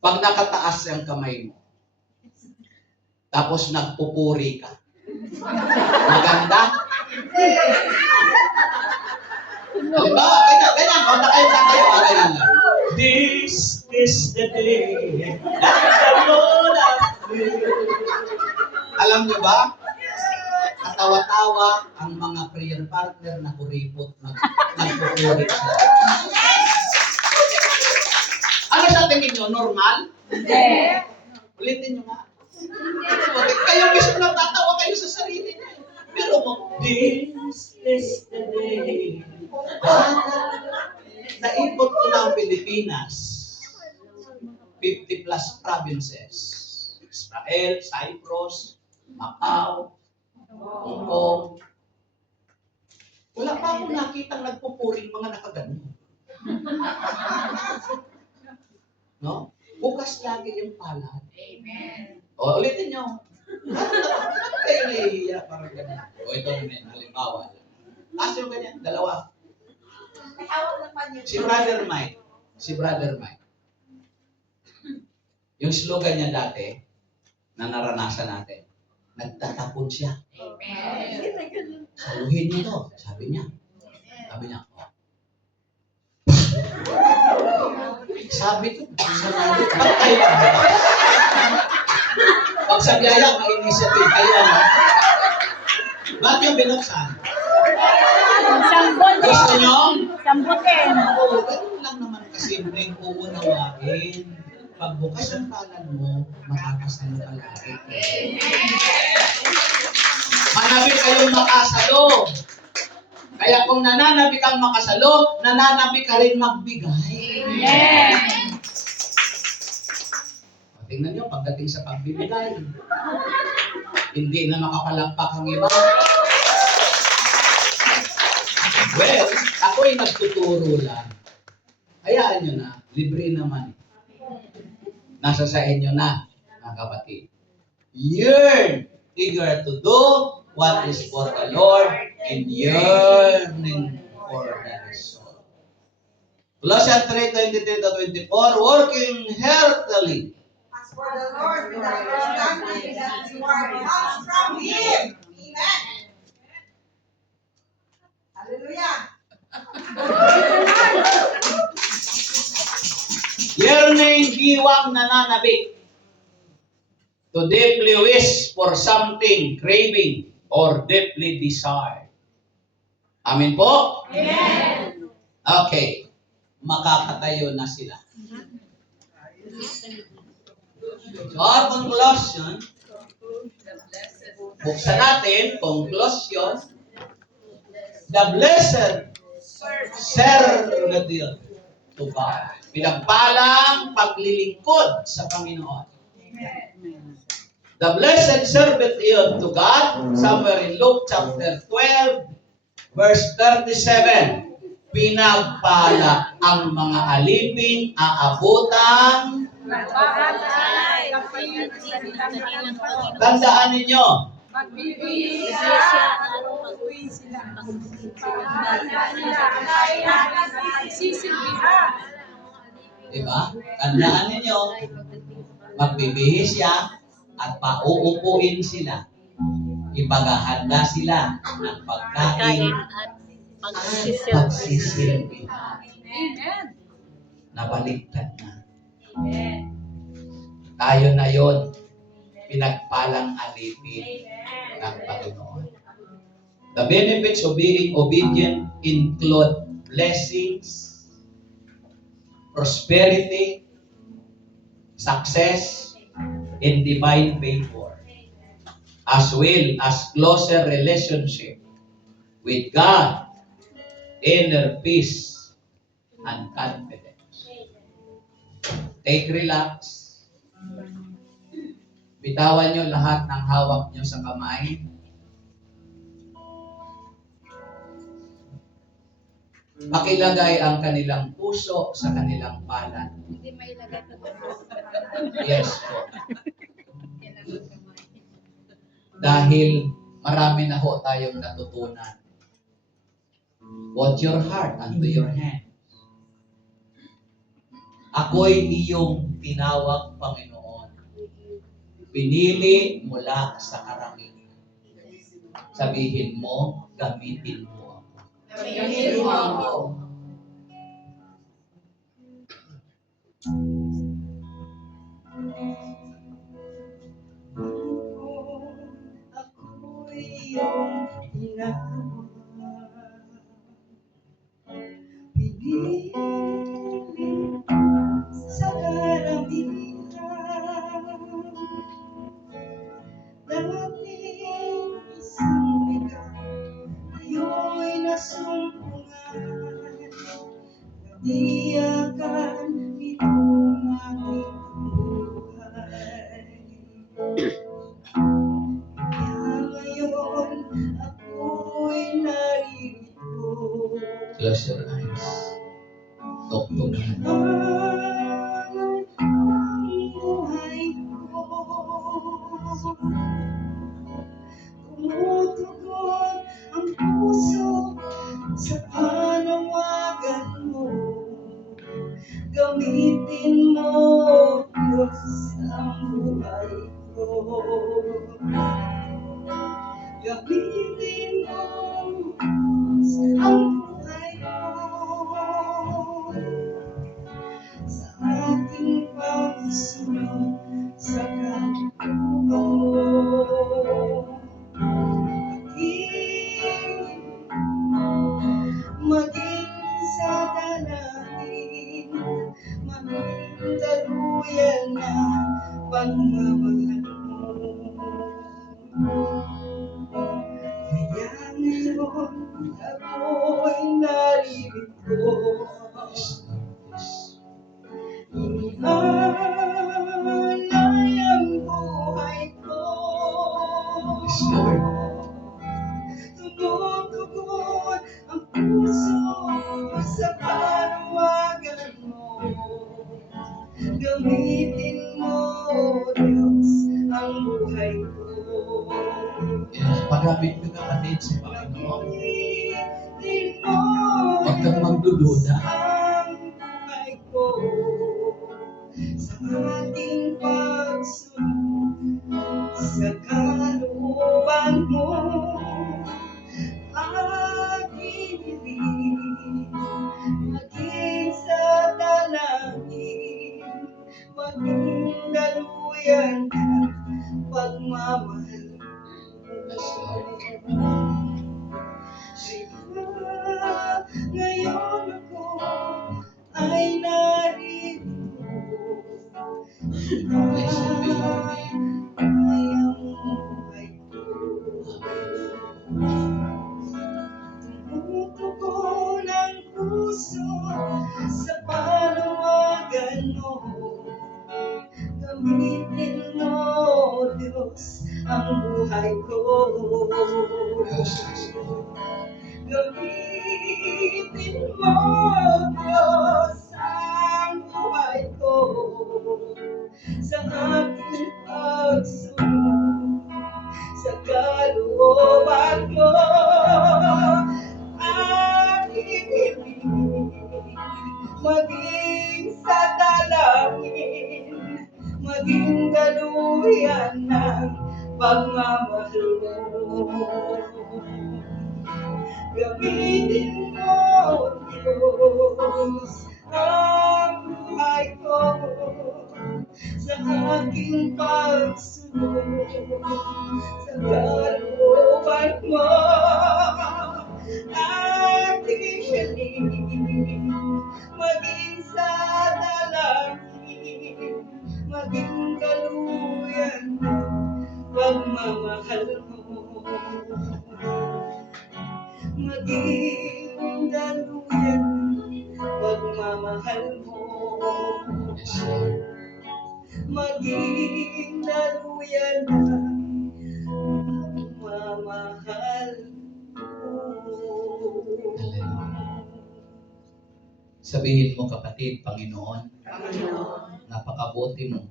Pag nakataas yung kamay mo, tapos nagpupuri ka, maganda? Diba? Ganyan. O, tayo. Ganyan lang. This is the day that the Lord has made. Alam nyo ba? Katawa-tawa ang mga prayer partner na kuripot, nagpupuri sila. Ano sa tingin nyo? Normal? Hindi. Ulitin nyo nga. Kayo mismo natatawa kayo sa sarili nyo. Pero mo, this is the day. Naipot ko ng Pilipinas. 50 plus provinces. Israel, Cyprus, Macau, Hong Kong. Wala pa akong nakitang nagpupuring mga nakagano. No? Bukas lagi yung palad. Amen. O, ulitin nyo. Bakit kayo nahihiya? Parang ganyan. O, ito naman, halimbawa. Taas yung ganyan, dalawa. Si Brother Mike. Yung slogan niya dati, na naranasan natin, nagtatapon siya. Amen. Saluhin niyo to, sabi niya. Oh. Sabi ko, pag sa biyaya, may initiative kayo. Bakit yung binuksan? Sambot. Gusto nyo? Sambutin. Oo, ganun lang naman kasi rin uunawain. Pagbukas ang palad mo, makakasalo ka lagi. Manabi kayong makasalo. Kaya kung nananabi kang makasalo, nananabi ka rin magbigay. Amen. Tingnan nyo, pagdating sa pagbibigay, hindi na makapalagpak ang iba. Well, ako'y nagtuturo lang. Hayaan nyo na, libre naman. Nasa sa inyo na, mga kapatid. Yearn, eager to do what is for the Lord and yearning for the result. Colossians 3:23-24, working heartily. As for the Lord, with the understanding that you are comes from Him. Amen. Hallelujah. Yearning, diwang nananabik. To deeply wish for something, craving, or deeply desired. Amin po? Amen. Okay. Makakatayo na sila. So, our conclusion, buksan natin, conclusion, the blessed servitude to God. Pinagpalang paglilingkod sa Panginoon. The blessed servitude to God, somewhere in Luke chapter 12, verse 37. Pinagpala ang mga aliping aabutang. Tandaan ninyo. Diba? Tandaan ninyo. Magbibihis siya at pauupuin sila. Ipaghahanda sila ng pagkain at pagsisilbihan. Amen. Nabaliktad na. Amen. Tayo na yon, pinagpalang alipin ng Panginoon. The benefits of being obedient include blessings, prosperity, success, and divine favor, as well as closer relationship with God, inner peace, and confidence. Take relax. Bitawan nyo lahat ng hawak nyo sa kamay. Pakilagay ang kanilang puso sa kanilang palad. Hindi mailagay ito sa Yes po. Dahil marami na ho tayong natutunan. Put your heart unto your hand. Ako'y iyong tinawag, Panginoon. Pinili mula sa karamihan. Sabihin mo, gamitin mo ako. Gamitin mo ako. Ako'y iyong tinawag. Pinili sa karamihan. Dating isang bigat, iyo'y nasumpungan. Natiyakan itong aking buhay. Kaya ngayon ako'y naririto. Close your eyes. Talk to God. Ang buhay ko, tumutugon ang puso sa panawagan mo. Gamitin mo, Diyos, ang buhay ko. Gamitin mo, Diyos, ang buhay ko. Sa aking pagsunod sa kalooban mo. Maging sa dalangin, maging daluyan na pagmamahal mo. Kaya ngayon ako'y naririto. Inalay ang buhay ko. Yes, Lord. Tumutugon ang puso sa panawagan mo. Gamitin mo, Diyos, ang buhay ko. Yes, paggamit mo kapatid sa Panginoon. Gamitin mo, Huwag kang magdududa. ang buhay ko. Sa ating pagsunod sa kalooban mo. Aking ibig, maging sa dalangin, maging daluyan na pagmamahal mo. Yes, Lord. Kaya ngayon ako ay narito. Blessed be your name. Ay ang buhay ko. Tumutugon ang puso sa panawagan mo. Gamitin mo, Diyos, ang buhay ko. Yes, Gamitin mo, Diyos, ang buhay ko. Sa aking pagsunod sa kalooban mo. Aking ibig, maging sa dalangin, maging daluyan ng pagmamahal mo. Gamitin mo, Diyos, ang buhay ko. Sa aking pagsunod sa kalooban mo. maging daluyan ng pagmamahal mo. Maging daluyan ng pagmamahal mo. Yes, Lord. Maging daluyan ng pagmamahal mo. Sabihin mo, kapatid, Panginoon, napakabuti mo.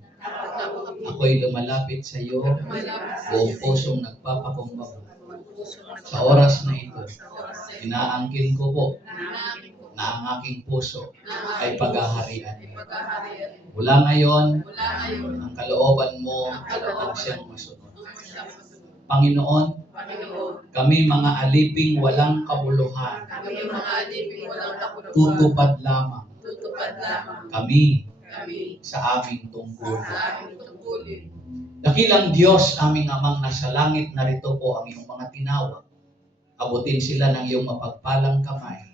Ako'y lumalapit sa iyo, buong pusong nagpapakumbaba. Sa oras na ito, inaangkin ko po na ang aking puso ay paghaharian. Mula ngayon, ang kalooban mo ang siyang masunod. Panginoon, kami mga aliping walang kabuluhan, tutupad lamang kami sa aming tungkulin. Dakilang Diyos, aming amang nasa langit, narito po ang iyong mga tinawag. Abutin sila ng iyong mapagpalang kamay.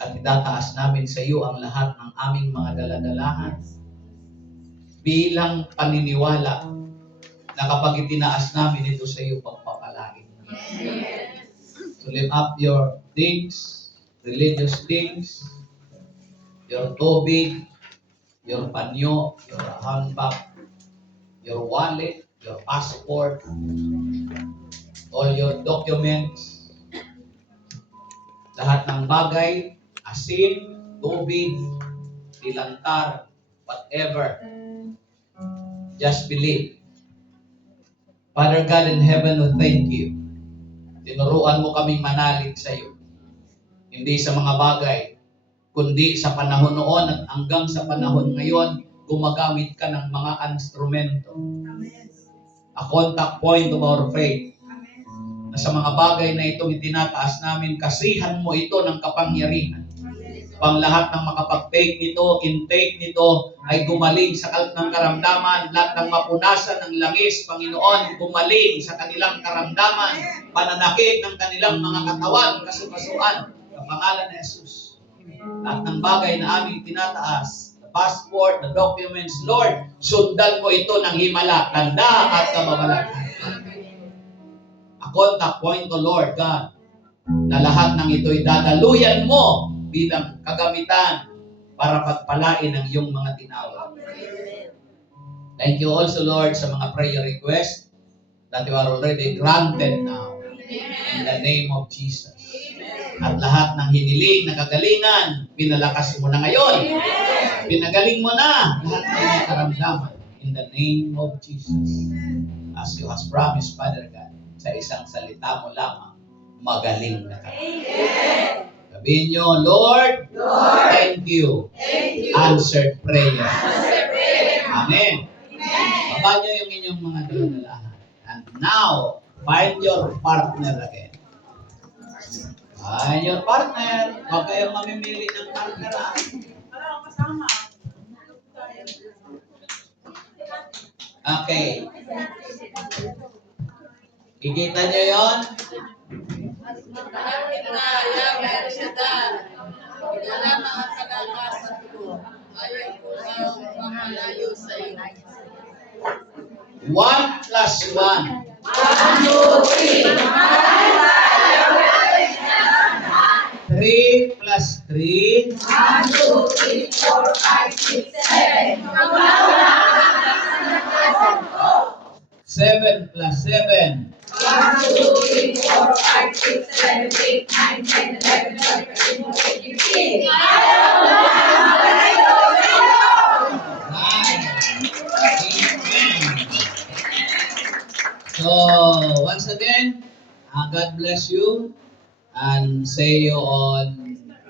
At itataas namin sa iyo ang lahat ng aming mga daladalahan bilang paniniwala na kapag itinaas namin ito sa iyo, pagpapalain. To lift up your things, religious things, your tubig, your panyo, your handbag, your wallet, your passport, all your documents, lahat ng bagay, asin, tubig, dilantar, whatever. Just believe. Father God in heaven, we thank you. Tinuruan mo kaming manalig sa iyo. Hindi sa mga bagay, kundi sa panahon noon at hanggang sa panahon ngayon, gumagamit ka ng mga instrumento. A contact point of our faith. Na sa mga bagay na itong itinataas namin, kasihan mo ito ng kapangyarihan. Pang lahat ng makapag-take nito, intake nito, ay gumaling sa ng karamdaman. Lahat ng mapunasan ng langis, Panginoon, gumaling sa kanilang karamdaman. Pananakit ng kanilang mga katawan, kasukasuan. Sa pangalan ni Jesus. Lahat ng bagay na aming tinataas, the passport, the documents, Lord, sundan mo ito ng himala, tanda at kababalaghan. A contact point to Lord God, na lahat ng ito'y dadaluyan mo bilang kagamitan para pagpalain ang iyong mga tinawag. Thank you also, Lord, sa mga prayer requests that you are already granted now in the name of Jesus. At lahat ng hiniling na kagalingan, pinalakas mo na ngayon. Pinagaling mo na lahat ng mga karamdaman in the name of Jesus. As you has promised, Father God, sa isang salita mo lamang, magaling na ka. Sabihin nyo, Lord, thank you. Answered prayer. Amen. Baba nyo yung inyong mga daladalahan. And now, find your partner again. Find your partner. Huwag kayong mamimili ng partner. Okay. Kikita nyo yun? Malapit na, Yahweh Shaddai. Wala mga kalakasan ko. Ayaw ko na mahalayo sa iyo. 1 plus 1. 1, 2, 3. 3 plus 3. 1, 2, 3, 4, 5, 6, 7. Wala ang kalakasan ko. 7 plus 7. 1, 2, 3, 4, 5, 6, 7, 8, 9, 10, 11, 12, 13, 14, 15. Ayaw ko na mahalayo sa iyo. Amen. So, once again, God bless you and see you on